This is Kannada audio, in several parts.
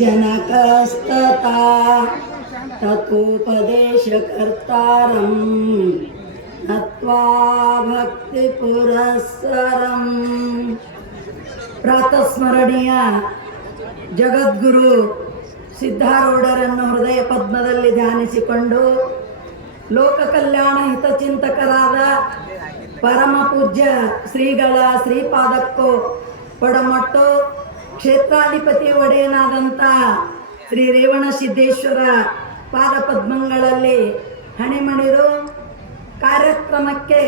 जनकस्तता ततोपदेशकर्तारं नत्वा भक्तिपुरःसरम् ಪ್ರಾತಸ್ಮರಣೀಯ ಜಗದ್ಗುರು ಸಿದ್ಧಾರೂಢರನ್ನು ಹೃದಯ ಪದ್ಮದಲ್ಲಿ ಧ್ಯಾನಿಸಿಕೊಂಡು ಲೋಕ ಕಲ್ಯಾಣ ಹಿತಚಿಂತಕರಾದ ಪರಮ ಪೂಜ್ಯ ಶ್ರೀಗಳ ಶ್ರೀಪಾದಕ್ಕೂ ಒಡಮಟ್ಟು ಕ್ಷೇತ್ರಾಧಿಪತಿ ಒಡೆಯನಾದಂಥ ಶ್ರೀ ರೇವಣ ಸಿದ್ದೇಶ್ವರ ಪಾದ ಪದ್ಮಗಳಲ್ಲಿ ಹಣೆಮಣಿರು ಕಾರ್ಯಕ್ರಮಕ್ಕೆ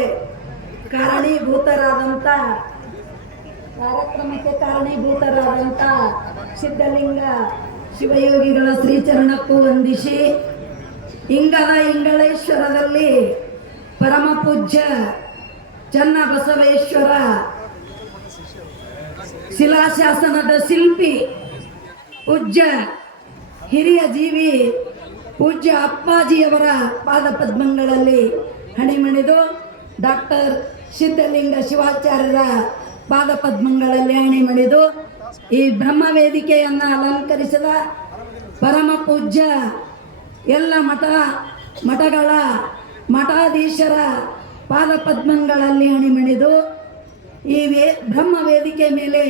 ಕಾರಣೀಭೂತರಾದಂಥ ಕಾರ್ಯಕ್ರಮಕ್ಕೆ ಕಾರಣೀಭೂತರಾದಂಥ ಸಿದ್ಧಲಿಂಗ ಶಿವಯೋಗಿಗಳ ಶ್ರೀಚರಣಕ್ಕೂ ವಂದಿಸಿ ಇಂಗದ ಇಂಗಳೇಶ್ವರದಲ್ಲಿ ಪರಮ ಪೂಜ್ಯ ಚನ್ನ ಬಸವೇಶ್ವರ ಶಿಲಾಶಾಸನದ ಶಿಲ್ಪಿ, ಪೂಜ್ಯ ಹಿರಿಯ ಜೀವಿ, ಪೂಜ್ಯ ಅಪ್ಪಾಜಿಯವರ ಪಾದ ಪದ್ಮಗಳಲ್ಲಿ ಹಣಿಮಣಿದು ಡಾಕ್ಟರ್ ಸಿದ್ಧಲಿಂಗ ಶಿವಾಚಾರ್ಯರ ಪಾದ ಪದ್ಮಗಳಲ್ಲಿ ಹಣಿಮಣಿದು ಈ ಬ್ರಹ್ಮ ವೇದಿಕೆಯನ್ನು ಅಲಂಕರಿಸಿದ ಪರಮ ಪೂಜ್ಯ ಎಲ್ಲ ಮಠ, ಮಠಗಳ ಮಠಾಧೀಶರ ಪಾದ ಪದ್ಮಗಳಲ್ಲಿ ಹಣಿಮಣಿದು ಈ ವೇ ಬ್ರಹ್ಮ ವೇದಿಕೆ ಮೇಲೆ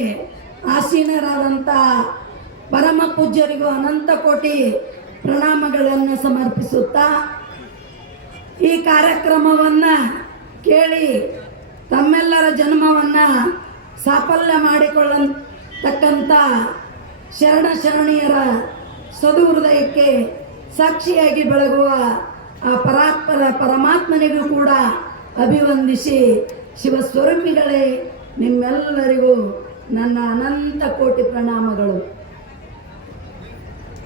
ಆಸೀನರಾದಂಥ ಪರಮ ಪೂಜ್ಯರಿಗೂ ಅನಂತ ಕೋಟಿ ಪ್ರಣಾಮಗಳನ್ನು ಸಮರ್ಪಿಸುತ್ತಾ ಈ ಕಾರ್ಯಕ್ರಮವನ್ನು ಕೇಳಿ ತಮ್ಮೆಲ್ಲರ ಜನ್ಮವನ್ನು ಸಾಫಲ್ಯ ಮಾಡಿಕೊಳ್ಳತಕ್ಕಂಥ ಶರಣ ಶರಣೀಯರ ಸದುಹೃದಯಕ್ಕೆ ಸಾಕ್ಷಿಯಾಗಿ ಬೆಳಗುವ ಆ ಪರಾತ್ಮರ ಪರಮಾತ್ಮನಿಗೂ ಕೂಡ ಅಭಿವಂದಿಸಿ ಶಿವಸ್ವರೂಪಿಗಳೇ, ನಿಮ್ಮೆಲ್ಲರಿಗೂ ನನ್ನ ಅನಂತ ಕೋಟಿ ಪ್ರಣಾಮಗಳು.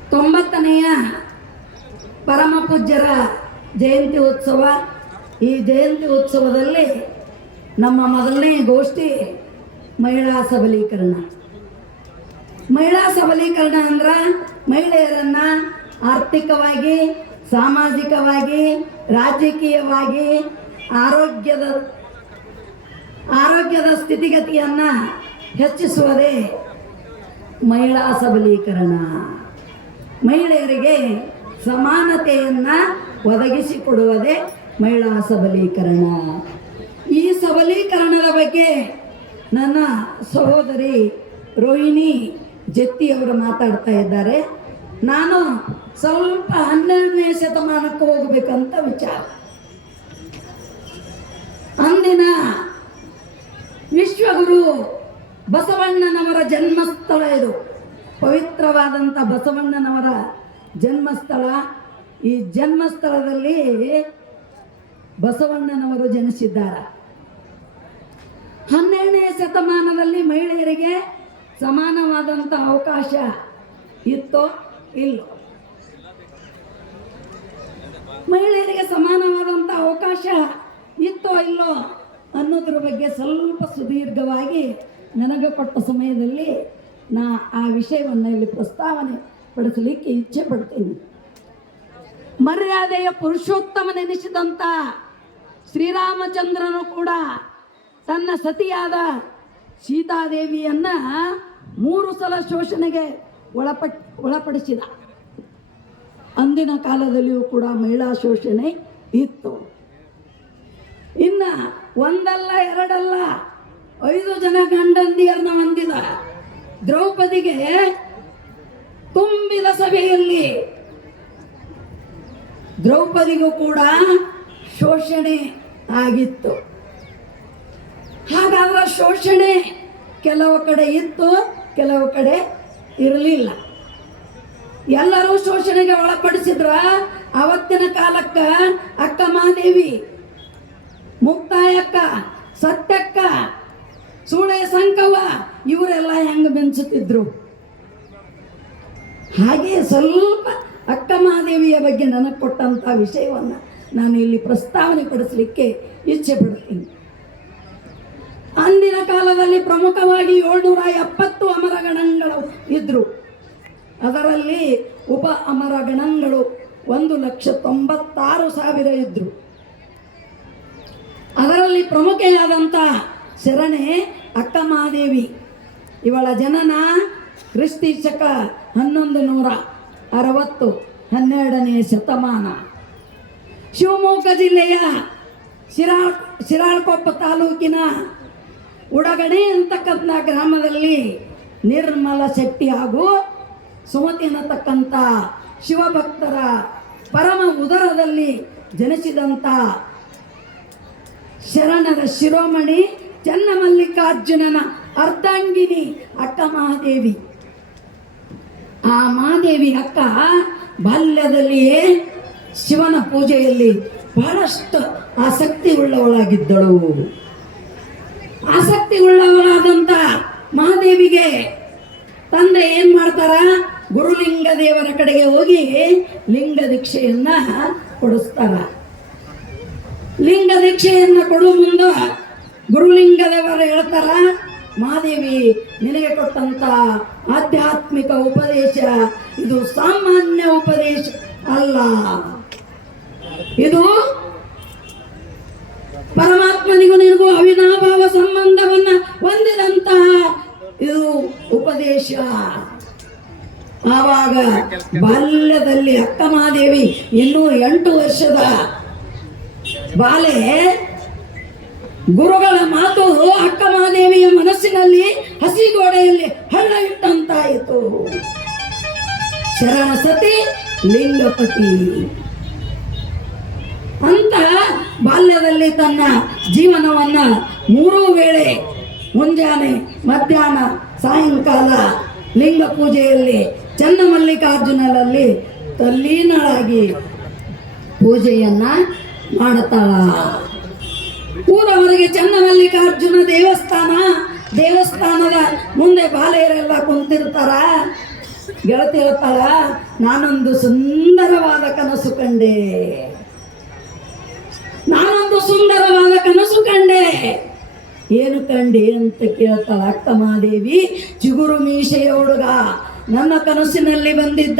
ತೊಂಬತ್ತನೆಯ ಪರಮ ಪೂಜ್ಯರ ಜಯಂತಿ ಉತ್ಸವ, ಈ ಜಯಂತಿ ಉತ್ಸವದಲ್ಲಿ ನಮ್ಮ ಮೊದಲನೇ ಗೋಷ್ಠಿ ಮಹಿಳಾ ಸಬಲೀಕರಣ. ಮಹಿಳಾ ಸಬಲೀಕರಣ ಅಂದ್ರೆ ಮಹಿಳೆಯರನ್ನ ಆರ್ಥಿಕವಾಗಿ, ಸಾಮಾಜಿಕವಾಗಿ, ರಾಜಕೀಯವಾಗಿ, ಆರೋಗ್ಯದ ಆರೋಗ್ಯದ ಸ್ಥಿತಿಗತಿಯನ್ನು ಹೆಚ್ಚಿಸುವುದೇ ಮಹಿಳಾ ಸಬಲೀಕರಣ. ಮಹಿಳೆಯರಿಗೆ ಸಮಾನತೆಯನ್ನು ಒದಗಿಸಿಕೊಡುವುದೇ ಮಹಿಳಾ ಸಬಲೀಕರಣ. ಈ ಸಬಲೀಕರಣದ ಬಗ್ಗೆ ನನ್ನ ಸಹೋದರಿ ರೋಹಿಣಿ ಜತ್ತಿಯವರು ಮಾತಾಡ್ತಾ ಇದ್ದಾರೆ. ನಾನು ಸ್ವಲ್ಪ ಹನ್ನೆರಡನೇ ಶತಮಾನಕ್ಕೆ ಹೋಗಬೇಕಂತ ವಿಚಾರ. ಅಂದಿನ ವಿಶ್ವಗುರು ಬಸವಣ್ಣನವರ ಜನ್ಮಸ್ಥಳ ಇದು. ಪವಿತ್ರವಾದಂಥ ಬಸವಣ್ಣನವರ ಜನ್ಮಸ್ಥಳ. ಈ ಜನ್ಮಸ್ಥಳದಲ್ಲಿ ಬಸವಣ್ಣನವರು ಜನಿಸಿದ್ದಾರೆ. ಹನ್ನೆರಡನೇ ಶತಮಾನದಲ್ಲಿ ಮಹಿಳೆಯರಿಗೆ ಸಮಾನವಾದಂಥ ಅವಕಾಶ ಇತ್ತೋ ಇಲ್ಲೋ? ಮಹಿಳೆಯರಿಗೆ ಸಮಾನವಾದಂಥ ಅವಕಾಶ ಇತ್ತೋ ಇಲ್ಲೋ? ಅನ್ನೋದ್ರ ಬಗ್ಗೆ ಸ್ವಲ್ಪ ಸುದೀರ್ಘವಾಗಿ ನನಗೆ ಕೊಟ್ಟ ಸಮಯದಲ್ಲಿ ನಾ ಆ ವಿಷಯವನ್ನು ಇಲ್ಲಿ ಪ್ರಸ್ತಾವನೆ ಪಡಿಸಲಿಕ್ಕೆ ಇಚ್ಛೆ ಪಡ್ತೀನಿ. ಮರ್ಯಾದೆಯ ಪುರುಷೋತ್ತಮನೆನಿಸಿದಂಥ ಶ್ರೀರಾಮಚಂದ್ರನು ಕೂಡ ತನ್ನ ಸತಿಯಾದ ಸೀತಾದೇವಿಯನ್ನು ಮೂರು ಸಲ ಶೋಷಣೆಗೆ ಒಳಪಟ್, ಒಳಪಡಿಸಿದ. ಅಂದಿನ ಕಾಲದಲ್ಲಿಯೂ ಕೂಡ ಮಹಿಳಾ ಶೋಷಣೆ ಇತ್ತು. ಇನ್ನ ಒಂದಲ್ಲ, ಎರಡಲ್ಲ, ಐದು ಜನ ಗಂಡಂದಿಯರನ್ನ ಹೊಂದಿದ ದ್ರೌಪದಿಗೆ ತುಂಬಿದ ಸಭೆಯಲ್ಲಿ ದ್ರೌಪದಿಗೂ ಕೂಡ ಶೋಷಣೆ ಆಗಿತ್ತು. ಹಾಗಾದ್ರೆ ಶೋಷಣೆ ಕೆಲವು ಕಡೆ ಇತ್ತು, ಕೆಲವು ಕಡೆ ಇರಲಿಲ್ಲ. ಎಲ್ಲರೂ ಶೋಷಣೆಗೆ ಒಳಪಡಿಸಿದ್ರ, ಅವತ್ತಿನ ಕಾಲಕ್ಕೆ ಅಕ್ಕ ಮಹಾದೇವಿ ಮುಕ್ತಾಯಕ್ಕ, ಸತ್ಯಕ್ಕ ಸೂಳೆ ಸಂಕವ, ಇವರೆಲ್ಲ ಹೆಂಗೆ ಬೆಂಚುತ್ತಿದ್ರು? ಹಾಗೆ ಸ್ವಲ್ಪ ಅಕ್ಕ ಮಹಾದೇವಿಯ ಬಗ್ಗೆ ನನಗೆ ಕೊಟ್ಟಂಥ ವಿಷಯವನ್ನು ನಾನು ಇಲ್ಲಿ ಪ್ರಸ್ತಾವನೆ ಪಡಿಸಲಿಕ್ಕೆ ಇಚ್ಛೆ ಪಡ್ತೀನಿ. ಅಂದಿನ ಕಾಲದಲ್ಲಿ ಪ್ರಮುಖವಾಗಿ ಏಳ್ನೂರ ಎಪ್ಪತ್ತು ಅಮರಗಣಗಳು ಇದ್ದರು ಅದರಲ್ಲಿ ಉಪ ಅಮರಗಣಗಳು ಒಂದು ಲಕ್ಷ ತೊಂಬತ್ತಾರು ಸಾವಿರ ಇದ್ರು. ಅದರಲ್ಲಿ ಪ್ರಮುಖೆಯಾದಂಥ ಶರಣೆ ಅಕ್ಕ ಮಹಾದೇವಿ ಇವಳ ಜನನ ಕ್ರಿಸ್ತಿ ಶಕ ಹನ್ನೊಂದು ನೂರ ಅರವತ್ತು ಹನ್ನೆರಡನೇ ಶತಮಾನ. ಶಿವಮೊಗ್ಗ ಜಿಲ್ಲೆಯ ಶಿರಾಳ್ ಶಿರಾಳ್ಕೊಪ್ಪ ತಾಲೂಕಿನ ಉಡಗಣೆ ಅಂತಕ್ಕಂಥ ಗ್ರಾಮದಲ್ಲಿ ನಿರ್ಮಲ ಶೆಟ್ಟಿ ಹಾಗೂ ಸುಮತಿ ಅನ್ನತಕ್ಕಂಥ ಶಿವಭಕ್ತರ ಪರಮ ಉದರದಲ್ಲಿ ಜನಿಸಿದಂಥ ಶರಣರ ಶಿರೋಮಣಿ ಚನ್ನಮಲ್ಲಿಕಾರ್ಜುನನ ಅರ್ಧಾಂಗಿನಿ ಅಕ್ಕ ಮಹಾದೇವಿ. ಆ ಮಹಾದೇವಿ ಅಕ್ಕ ಬಾಲ್ಯದಲ್ಲಿಯೇ ಶಿವನ ಪೂಜೆಯಲ್ಲಿ ಬಹಳಷ್ಟು ಆಸಕ್ತಿ ಉಳ್ಳವಳಾಗಿದ್ದಳು ಆಸಕ್ತಿ ಉಳ್ಳವಳಾದಂಥ ಮಹಾದೇವಿಗೆ ತಂದೆ ಏನು ಮಾಡ್ತಾರ? ಗುರುಲಿಂಗ ದೇವರ ಕಡೆಗೆ ಹೋಗಿ ಲಿಂಗ ದೀಕ್ಷೆಯನ್ನ ಕೊಡಿಸ್ತಾರ. ಲಿಂಗ ದೀಕ್ಷೆಯನ್ನು ಕೊಡುವ ಮುಂದ. ಗುರುಲಿಂಗದವರು ಹೇಳ್ತಾರ ಮಾದೇವಿ ನಿನಗೆ ಕೊಟ್ಟಂತ ಆಧ್ಯಾತ್ಮಿಕ ಉಪದೇಶ, ಇದು ಸಾಮಾನ್ಯ ಉಪದೇಶ ಅಲ್ಲ. ಇದು ಪರಮಾತ್ಮನಿಗೂ ನಿನಗೂ ಅವಿನಾಭಾವ ಸಂಬಂಧವನ್ನ ಹೊಂದಿದಂತಹ ಇದು ಉಪದೇಶ. ಆವಾಗ ಬಾಲ್ಯದಲ್ಲಿ ಅಕ್ಕ ಮಾದೇವಿ ಇನ್ನೂ ಎಂಟು ವರ್ಷದ ಬಾಲೆ, ಗುರುಗಳ ಮಾತು ಅಕ್ಕ ಮಹಾದೇವಿಯ ಮನಸ್ಸಿನಲ್ಲಿ ಹಸಿಗೋಡೆಯಲ್ಲಿ ಹಳ್ಳ ಇಟ್ಟಂತಾಯಿತು ಶರಣ ಸತಿ, ಲಿಂಗಪತಿ. ಅಂತ ಬಾಲ್ಯದಲ್ಲಿ ತನ್ನ ಜೀವನವನ್ನ ಮೂರೂ ವೇಳೆ, ಮುಂಜಾನೆ, ಮಧ್ಯಾಹ್ನ, ಸಾಯಂಕಾಲ, ಲಿಂಗ ಪೂಜೆಯಲ್ಲಿ ಚನ್ನಮಲ್ಲಿಕಾರ್ಜುನರಲ್ಲಿ ತಲ್ಲೀನಳಾಗಿ ಪೂಜೆಯನ್ನ ಮಾಡುತ್ತಾಳ ಊರವರೆಗೆ ಚನ್ನಮಲ್ಲಿಕಾರ್ಜುನ ದೇವಸ್ಥಾನ, ದೇವಸ್ಥಾನದ ಮುಂದೆ ಬಾಲೆಯರೆಲ್ಲ ಕುಂತಿರ್ತಾರ. ಗೆಳತಿ ನಾನೊಂದು ಸುಂದರವಾದ ಕನಸು ಕಂಡೆ. ನಾನೊಂದು ಸುಂದರವಾದ ಕನಸು ಕಂಡೆ. ಏನು ಕಂಡೆ ಅಂತ ಕೇಳ್ತಾಳ ಅಕ್ಕಮಾದೇವಿ ಚಿಗುರು ಮೀಸೆಯ ಹುಡುಗ, ನನ್ನ ಕನಸಿನಲ್ಲಿ ಬಂದಿದ್ದ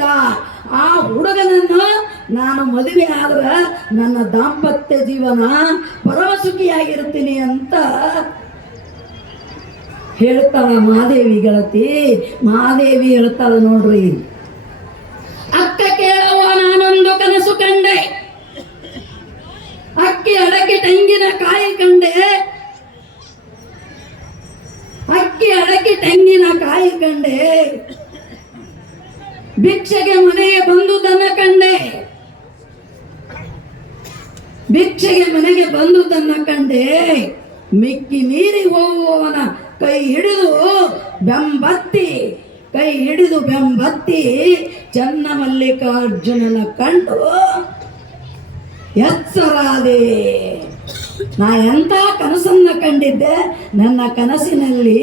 ಆ ಹುಡುಗನನ್ನು ನಾನು ಮದುವೆ ಆದ್ರೆ ನನ್ನ ದಾಂಪತ್ಯ ಜೀವನ ಪರಮ ಸುಖಿಯಾಗಿರ್ತೀನಿ ಅಂತ ಹೇಳ್ತಾಳ ಮಹಾದೇವಿ ಗೆಳತಿ. ಮಹಾದೇವಿ ಹೇಳ್ತಾಳ ನೋಡ್ರಿ. ಅಕ್ಕ ಕೇಳವ ನಾನೊಂದು ಕನಸು ಕಂಡೆ. ಅಕ್ಕಿ ಅಡಕೆ ತೆಂಗಿನ ಕಾಯಿ ಕಂಡೆ. ಅಕ್ಕಿ ಅಡಕೆ ತೆಂಗಿನ ಕಾಯಿ ಕಂಡೆ. ಭಿಕ್ಷೆಗೆ ಮನೆಗೆ ಬಂದುದನ್ನ ಕಂಡೆ. ಭಿಕ್ಷೆಗೆ ಮನೆಗೆ ಬಂದು ತನ್ನ ಕಂಡೆ ಮಿಕ್ಕಿ ಮೀರಿ ಹೋಗುವವನ ಕೈ ಹಿಡಿದು ಬೆಂಬತ್ತಿ, ಕೈ ಹಿಡಿದು ಬೆಂಬತ್ತಿ ಚನ್ನಮಲ್ಲಿಕಾರ್ಜುನನ ಕಂಡು ಎಚ್ಚರಾದೆ ನಾ ಎಂಥ ಕನಸನ್ನ ಕಂಡಿದ್ದೆ? ನನ್ನ ಕನಸಿನಲ್ಲಿ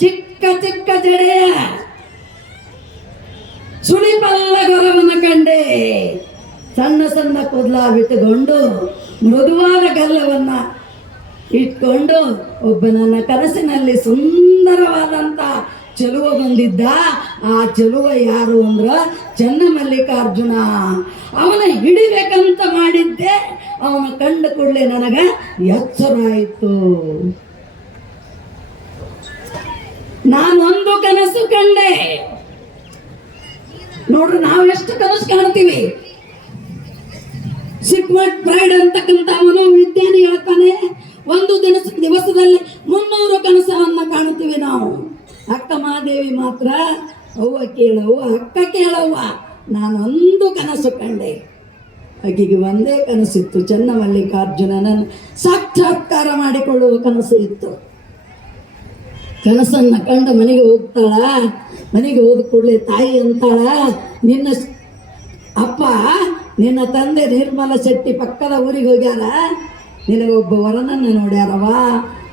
ಚಿಕ್ಕ ಚಿಕ್ಕ ಜಡೆಯ ಸುಳಿಪಲ್ಲ ಗೊರವನ ಕಂಡೆ. ಸಣ್ಣ ಸಣ್ಣ ಕೂದಲ ಬಿಟ್ಟುಕೊಂಡು ಮೃದುವಾದ ಗಲ್ಲವನ್ನ ಇಟ್ಕೊಂಡು ಒಬ್ಬ ನನ್ನ ಕನಸಿನಲ್ಲಿ ಸುಂದರವಾದಂತ ಚೆಲುವ ಬಂದಿದ್ದ ಆ ಚೆಲುವ ಯಾರು ಅಂದ್ರ ಚನ್ನಮಲ್ಲಿಕಾರ್ಜುನ ಅವನ ಹಿಡಿಬೇಕಂತ ಮಾಡಿದ್ದೆ, ಅವನ ಕಂಡು ಕೂಡಲೇ ನನಗ ಎಚ್ಚರ ಆಯಿತು. ನಾನೊಂದು ಕನಸು ಕಂಡೆ. ನೋಡ್ರಿ ನಾವು ಎಷ್ಟು ಕನಸು ಕಾಣ್ತೀವಿ? ಸಿಗ್ಮಟ್ ಪ್ರೈಡ್ ಅಂತಕ್ಕಂಥ ಮನೋವಿಜ್ಞಾನಿ ಹೇಳ್ತಾನೆ ಒಂದು ದಿನ ದಿವಸದಲ್ಲಿ ಮುನ್ನೂರು ಕನಸವನ್ನ ಕಾಣುತ್ತೀವಿ ನಾವು. ಅಕ್ಕ ಮಹಾದೇವಿ ಮಾತ್ರ, ಅವ್ವ ಕೇಳವ್ವ, ಅಕ್ಕ ಕೇಳವ್ವ, ನಾನೊಂದು ಕನಸು ಕಂಡೆ. ಆಕೆಗೆ ಒಂದೇ ಕನಸಿತ್ತು, ಚನ್ನಮಲ್ಲಿಕಾರ್ಜುನನನ್ನು ಸಾಕ್ಷಾತ್ಕಾರ ಮಾಡಿಕೊಳ್ಳುವ ಕನಸು ಇತ್ತು. ಕನಸನ್ನ ಕಂಡು ಮನೆಗೆ ಹೋಗ್ತಾಳ, ಮನೆಗೆ ಹೋದ ಕೂಡಲೇ ತಾಯಿ ಅಂತಾಳ, ನಿನ್ನ ಅಪ್ಪ ನಿನ್ನ ತಂದೆ ನಿರ್ಮಲ ಶೆಟ್ಟಿ ಪಕ್ಕದ ಊರಿಗೆ ಹೋಗ್ಯಾರ ನಿನಗೊಬ್ಬ ವರನನ್ನು ನೋಡ್ಯಾರವ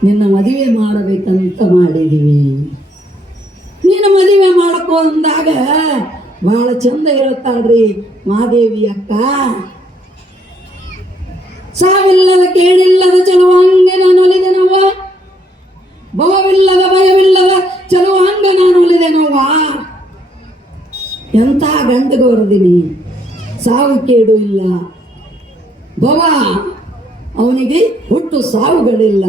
ನಿನ್ನ ಮದುವೆ ಮಾಡಬೇಕಂತ ಮಾಡಿದೀವಿ. ನೀನು ಮದುವೆ ಮಾಡಕೋ ಅಂದಾಗ ಭಾಳ ಚಂದ ಇರುತ್ತಾಳ್ರಿ ಮಾದೇವಿ ಅಕ್ಕ. ಸಾವಿಲ್ಲದ ಕೇಳಿಲ್ಲದ ಚಲುವಂಗೆ ನಾನು ಒಲಿದೆನವ್ವ ಭವವಿಲ್ಲದ ಭಯವಿಲ್ಲದ ಹಂಗೆ ನಾನು ಒಲಿದೆನವ್ವ ಎಂಥ ಗಂಡಗೋರದಿನಿ ಸಾವು ಕೇಡು ಇಲ್ಲ. ಭವ, ಅವನಿಗೆ ಹುಟ್ಟು ಸಾವುಗಳಿಲ್ಲ.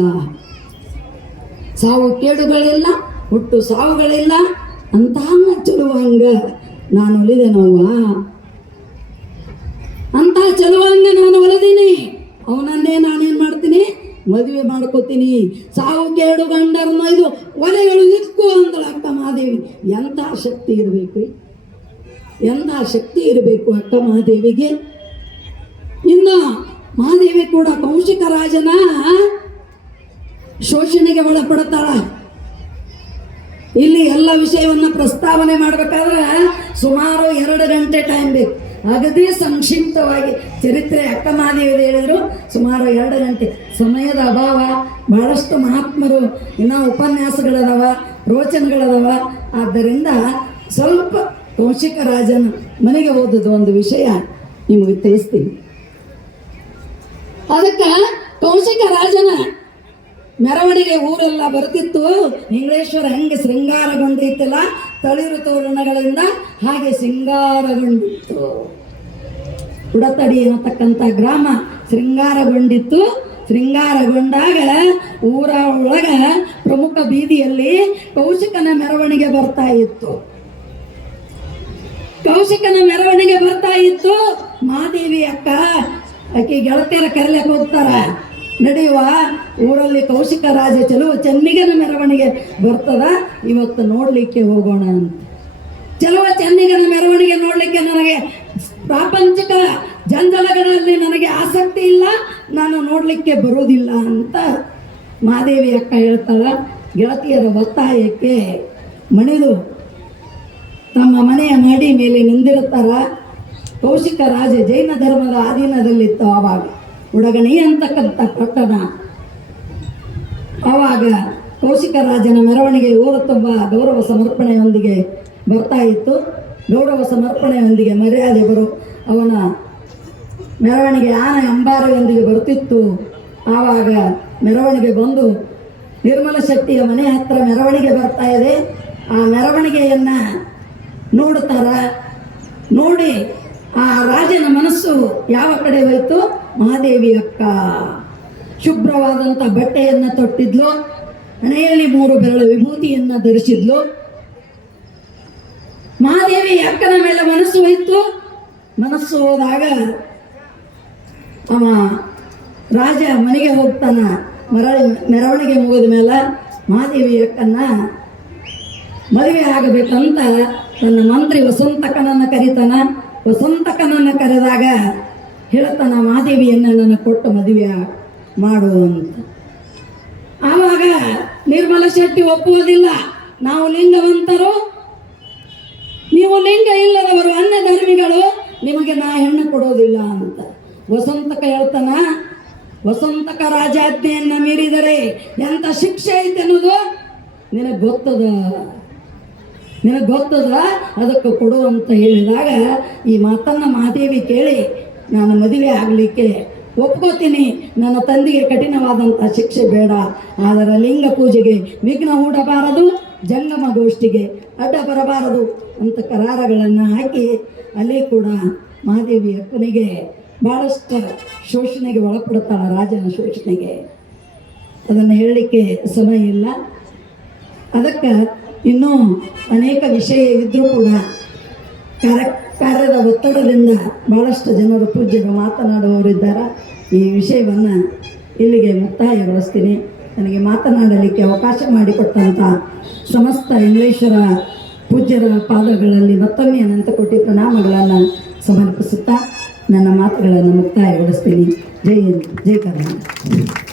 ಸಾವು ಕೇಡುಗಳಿಲ್ಲ, ಹುಟ್ಟು ಸಾವುಗಳಿಲ್ಲ. ಅಂತ ಚಲುವಂಗ ನಾನು ಒಲಿದೆನವ್ವ. ಅಂತ ಚಲುವಂಗ ನಾನು ಒಲಿದೀನಿ. ಅವನನ್ನೇ ನಾನೇನು ಮಾಡ್ತೀನಿ? ಮದುವೆ ಮಾಡ್ಕೋತೀನಿ. ಸಾವು ಕೇಡು ಗಂಡರನ್ನ ಇದು ಒಲೆಗಳು ಇಕ್ಕು ಅಂದ್ರೆ ಮಾದೇವಿ. ಮಹಾದೇವಿ ಎಂಥ ಶಕ್ತಿ ಇರಬೇಕು ರೀ ಎಂಥ ಶಕ್ತಿ ಇರಬೇಕು ಅಕ್ಕ ಮಹಾದೇವಿಗೆ? ಇನ್ನು ಮಹಾದೇವಿ ಕೂಡ ಕೌಶಿಕ ರಾಜನ ಶೋಷಣೆಗೆ ಒಳಪಡುತ್ತಾಳ. ಇಲ್ಲಿ ಎಲ್ಲ ವಿಷಯವನ್ನ ಪ್ರಸ್ತಾವನೆ ಮಾಡಬೇಕಾದ್ರೆ ಸುಮಾರು ಎರಡು ಗಂಟೆ ಟೈಮ್ ಬೇಕು. ಆಗದೇ ಸಂಕ್ಷಿಪ್ತವಾಗಿ ಚರಿತ್ರೆ ಅಕ್ಕ ಮಹಾದೇವಿ ಹೇಳಿದ್ರು, ಸುಮಾರು ಎರಡು ಗಂಟೆ. ಸಮಯದ ಅಭಾವ, ಬಹಳಷ್ಟು ಮಹಾತ್ಮರು ಇನ್ನೂ ಉಪನ್ಯಾಸಗಳದವ, ರೋಚನಗಳದವ. ಆದ್ದರಿಂದ ಸ್ವಲ್ಪ ಕೌಶಿಕ ರಾಜನ ಮನೆಗೆ ಓದಿದ ಒಂದು ವಿಷಯ ನಿಮಗೆ ತಿಳಿಸ್ತೀನಿ. ಅದಕ್ಕೆ ಕೌಶಿಕ ರಾಜನ ಮೆರವಣಿಗೆ ಊರೆಲ್ಲ ಬರ್ತಿತ್ತು. ಇಂಗ್ಲೇಶ್ವರ ಹೆಂಗೆ ಶೃಂಗಾರಗೊಂಡಿತ್ತಲ್ಲ? ತಳಿರು ತೋರಣಗಳಿಂದ ಹಾಗೆ ಶೃಂಗಾರಗೊಂಡಿತ್ತು. ಉಡತಡಿ ಅನ್ನತಕ್ಕಂಥ ಗ್ರಾಮ ಶೃಂಗಾರಗೊಂಡಿತ್ತು. ಶೃಂಗಾರಗೊಂಡಾಗ ಊರ ಒಳಗ ಪ್ರಮುಖ ಬೀದಿಯಲ್ಲಿ ಕೌಶಿಕನ ಮೆರವಣಿಗೆ ಬರ್ತಾ ಇತ್ತು. ಕೌಶಿಕನ ಮೆರವಣಿಗೆ ಬರ್ತಾ ಇತ್ತು. ಮಾದೇವಿ ಅಕ್ಕ, ಆಕೆ ಗೆಳತಿಯರ ಕರಲೆ ಹೋಗ್ತಾರ ನಡೆಯುವ ಊರಲ್ಲಿ ಕೌಶಿಕ ರಾಜ ಚಲುವ ಚೆನ್ನಿಗನ ಮೆರವಣಿಗೆ ಬರ್ತದ. ಇವತ್ತು ನೋಡ್ಲಿಕ್ಕೆ ಹೋಗೋಣ ಅಂತ. ಚಲುವ ಚೆನ್ನಿಗನ ಮೆರವಣಿಗೆ ನೋಡ್ಲಿಕ್ಕೆ ನನಗೆ ಪ್ರಾಪಂಚಿಕ ಜಂಜಲಗಳಲ್ಲಿ ನನಗೆ ಆಸಕ್ತಿ ಇಲ್ಲ. ನಾನು ನೋಡ್ಲಿಕ್ಕೆ ಬರೋದಿಲ್ಲ ಅಂತ ಮಾದೇವಿ ಅಕ್ಕ ಹೇಳ್ತಾಳ. ಗೆಳತಿಯರ ಒತ್ತಾಯಕ್ಕೆ ಮಣಿದು ತಮ್ಮ ಮನೆಯ ಮಹಡಿ ಮೇಲೆ ನಿಂದಿರುತ್ತಾರ? ಕೌಶಿಕ ರಾಜ ಜೈನ ಧರ್ಮದ ಅಧೀನದಲ್ಲಿತ್ತು ಆವಾಗ. ಉಡಗಣಿ ಅಂತಕ್ಕಂಥ ಪಟ್ಟಣ ಆವಾಗ ಕೌಶಿಕ ರಾಜನ ಮೆರವಣಿಗೆ ಊರು ತುಂಬ ಗೌರವ ಸಮರ್ಪಣೆಯೊಂದಿಗೆ ಬರ್ತಾ ಇತ್ತು. ಗೌರವ ಸಮರ್ಪಣೆಯೊಂದಿಗೆ ಮರ್ಯಾದೆ ಬರು, ಅವನ ಮೆರವಣಿಗೆ ಆನೆ ಅಂಬಾರಿಯೊಂದಿಗೆ ಬರ್ತಿತ್ತು. ಆವಾಗ ಮೆರವಣಿಗೆ ಬಂದು ನಿರ್ಮಲ ಶಕ್ತಿಯ ಮನೆ ಹತ್ರ ಮೆರವಣಿಗೆ ಬರ್ತಾ ಇದೆ. ಆ ಮೆರವಣಿಗೆಯನ್ನು ನೋಡ್ತಾರ ನೋಡಿ, ಆ ರಾಜನ ಮನಸ್ಸು ಯಾವ ಕಡೆ ಹೋಯ್ತು? ಮಹಾದೇವಿ ಅಕ್ಕ. ಶುಭ್ರವಾದಂಥ ಬಟ್ಟೆಯನ್ನು ತೊಟ್ಟಿದ್ಲು. ಹಣೆಯಲ್ಲಿ ಮೂರು ಬೆರಳು ವಿಭೂತಿಯನ್ನು ಧರಿಸಿದ್ಲು. ಮಹಾದೇವಿ ಅಕ್ಕನ ಮೇಲೆ ಮನಸ್ಸು ಹೋಯ್ತು. ಮನಸ್ಸು ಹೋದಾಗ ಅವ ರಾಜ ಮನೆಗೆ ಹೋಗ್ತಾನ, ಮರಳಿ ಮೆರವಣಿಗೆ ಮುಗಿದ ಮೇಲೆ ಮಹಾದೇವಿ ಅಕ್ಕನ್ನ ಮದುವೆ ಆಗಬೇಕಂತ ತನ್ನ ಮಂತ್ರಿ ವಸಂತಕನನ್ನು ಕರೀತಾನ. ವಸಂತಕನನ್ನು ಕರೆದಾಗ ಹೇಳ್ತಾನ ಮಾದೇವಿಯನ್ನು ನನ್ನ ಕೊಟ್ಟು ಮದುವೆ ಮಾಡು ಅಂತ. ಆವಾಗ ನಿರ್ಮಲ ಶೆಟ್ಟಿ ಒಪ್ಪುವುದಿಲ್ಲ. ನಾವು ಲಿಂಗವಂತರು. ನೀವು ಲಿಂಗ ಇಲ್ಲದವರು ಅನ್ಯ ಧರ್ಮಿಗಳು ನಿಮಗೆ ನಾ ಹೆಣ್ಣು ಕೊಡೋದಿಲ್ಲ ಅಂತ. ವಸಂತಕ ಹೇಳ್ತಾನ ವಸಂತಕ ರಾಜಾಜ್ಞೆಯನ್ನು ಮೀರಿದರೆ ಎಂಥ ಶಿಕ್ಷೆ ಐತೆ ಅನ್ನೋದು ನಿನಗೆ ಗೊತ್ತದ? ನಿನಗೆ ಗೊತ್ತದ ಅದಕ್ಕೆ ಕೊಡು ಅಂತ ಹೇಳಿದಾಗ, ಈ ಮಾತನ್ನು ಮಹಾದೇವಿ ಕೇಳಿ, ನಾನು ಮದುವೆ ಆಗಲಿಕ್ಕೆ ಒಪ್ಕೋತೀನಿ. ನನ್ನ ತಂದೆಗೆ ಕಠಿಣವಾದಂಥ ಶಿಕ್ಷೆ ಬೇಡ. ಆದರೆ ಲಿಂಗ ಪೂಜೆಗೆ, ವಿಘ್ನ ಹೂಡಬಾರದು, ಜಂಗಮ ಗೋಷ್ಠಿಗೆ ಅಡ್ಡ ಬರಬಾರದು ಅಂತ ಕರಾರಗಳನ್ನು ಹಾಕಿ, ಅಲ್ಲಿ ಕೂಡ ಮಹಾದೇವಿ ಅಪ್ಪನಿಗೆ ಭಾಳಷ್ಟು ಶೋಷಣೆಗೆ ಒಳಪಡುತ್ತಾಳೆ ರಾಜನ ಶೋಷಣೆಗೆ. ಅದನ್ನು ಹೇಳಲಿಕ್ಕೆ ಸಮಯ ಇಲ್ಲ. ಅದಕ್ಕೆ ಇನ್ನೂ ಅನೇಕ ವಿಷಯ ಇದ್ದರೂ ಕೂಡ ಕಾರ್ಯ ಕಾರ್ಯದ ಒತ್ತಡದಿಂದ ಭಾಳಷ್ಟು ಜನರು ಪೂಜ್ಯರು ಮಾತನಾಡುವವರಿದ್ದಾರೆ. ಈ ವಿಷಯವನ್ನು ಇಲ್ಲಿಗೆ ಮುಕ್ತಾಯಗೊಳಿಸ್ತೀನಿ ನನಗೆ ಮಾತನಾಡಲಿಕ್ಕೆ ಅವಕಾಶ ಮಾಡಿಕೊಟ್ಟಂಥ ಸಮಸ್ತ ಇಂಗ್ಲೀಷರ ಪೂಜ್ಯರ ಪಾದಗಳಲ್ಲಿ ಮತ್ತೊಮ್ಮೆ ಅನಂತ ಕೋಟಿ ಪ್ರಣಾಮಗಳನ್ನು ಸಮರ್ಪಿಸುತ್ತಾ ನನ್ನ ಮಾತುಗಳನ್ನು ಮುಕ್ತಾಯಗೊಳಿಸ್ತೀನಿ. ಜೈ ಹಿಂದ್, ಜೈ ಕರ್ನಾಟಕ.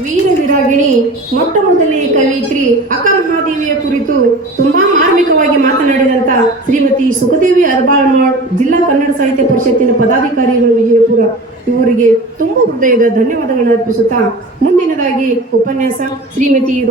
ವೀರ ವಿರಾಗಿಣಿ, ಮೊಟ್ಟ ಮೊದಲೇ ಕವಿತ್ರಿ ಅಕ್ಕ ಮಹಾದೇವಿಯ ಕುರಿತು ತುಂಬಾ ಮಾರ್ಮಿಕವಾಗಿ ಮಾತನಾಡಿದಂತ ಶ್ರೀಮತಿ ಸುಖದೇವಿ ಅರ್ಬಾಳ್ಮಾಳ್ ಜಿಲ್ಲಾ ಕನ್ನಡ ಸಾಹಿತ್ಯ ಪರಿಷತ್ತಿನ ಪದಾಧಿಕಾರಿಗಳು ವಿಜಯಪುರ. ಇವರಿಗೆ ತುಂಬಾ ಹೃದಯದ ಧನ್ಯವಾದಗಳನ್ನು ಅರ್ಪಿಸುತ್ತಾ ಮುಂದಿನದಾಗಿ ಉಪನ್ಯಾಸ ಶ್ರೀಮತಿ